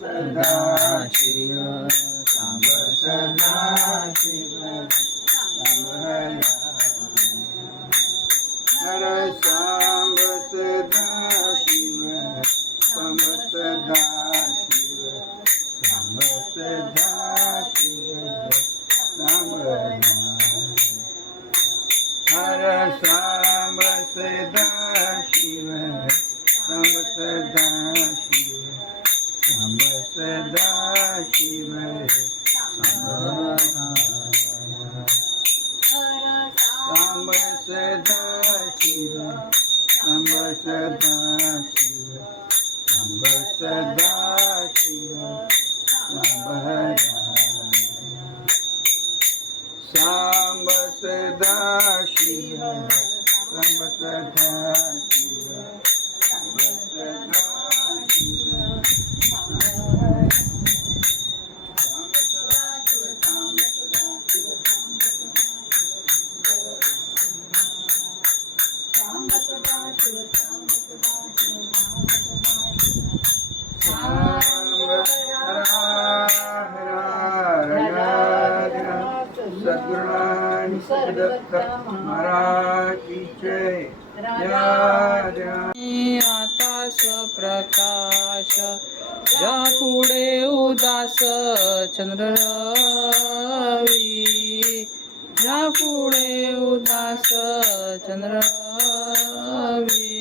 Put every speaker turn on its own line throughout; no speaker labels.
सदा शिव सांब सदा शिव हर सांब सदा शिव सांब सदा शिव सांब सदा शिव हर सांब सदा शिव सांब सदा Shiva, Ramata Shiva.
आता स्वप्रकाश. या पुढे उदास चंद्र रवी पुढे उदास चंद्र रवी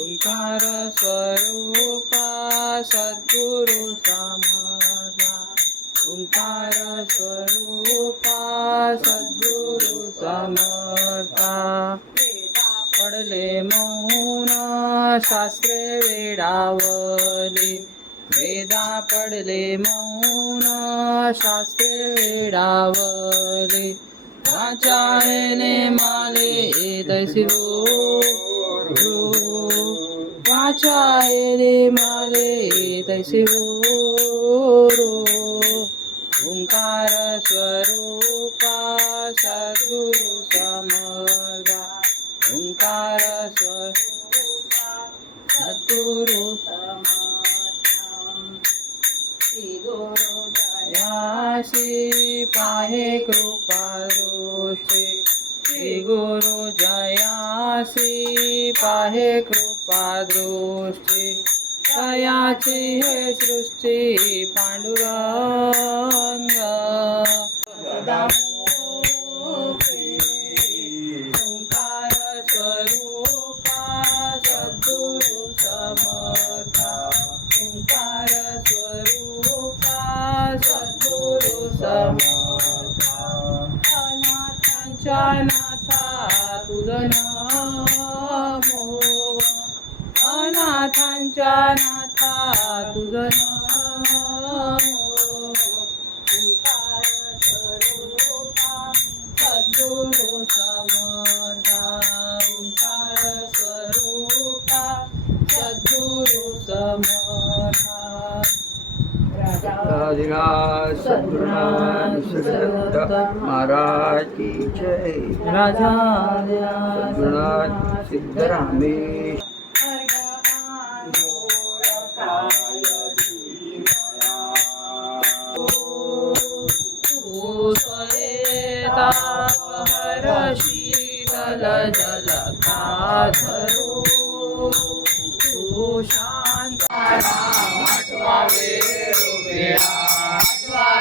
ओंकार स्वरूपा सद्गुरु सामा ओंकार स्वरूपा सद्गुरु समर्था। पडले मौन शास्त्रे वेडावली। वेदा पडले मौन शास्त्रे वेडावली। वाचायने माले तैसी वाचायने माले तैसी स्वरूपा सद्गुरु समर्गा ओंकार स्वरूपा सद्गुरु जयासी पाहे कृपा दृष्टी श्री गुरु जयासी पाहे कृपा दृष्टी। तयाची हे सृष्टी पांडुरा ओंकार स्वरूपा सद्गुरु समर्था अनाथांच्या नाथा तुझं नामो हो. अनाथांच्या नाथा तुझं नामो हो. ओंकार
भगवान सुदत्त महाराज की जय
राजा
सद्गुणाथ सिद्धरामेश
शांत वाटवावे रुपया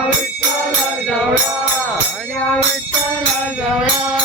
विठ्ठल जवळा हरिया विठ्ठल. जवळा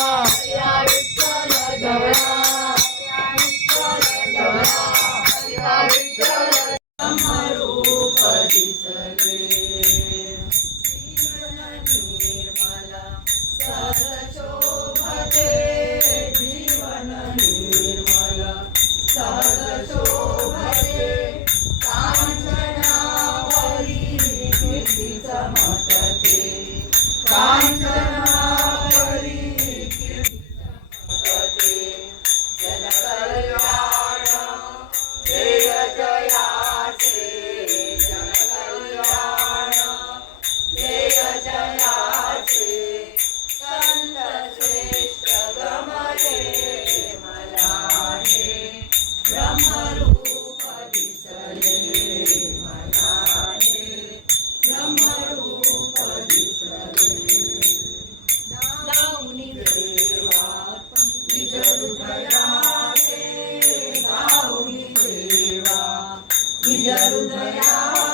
Yarudaya.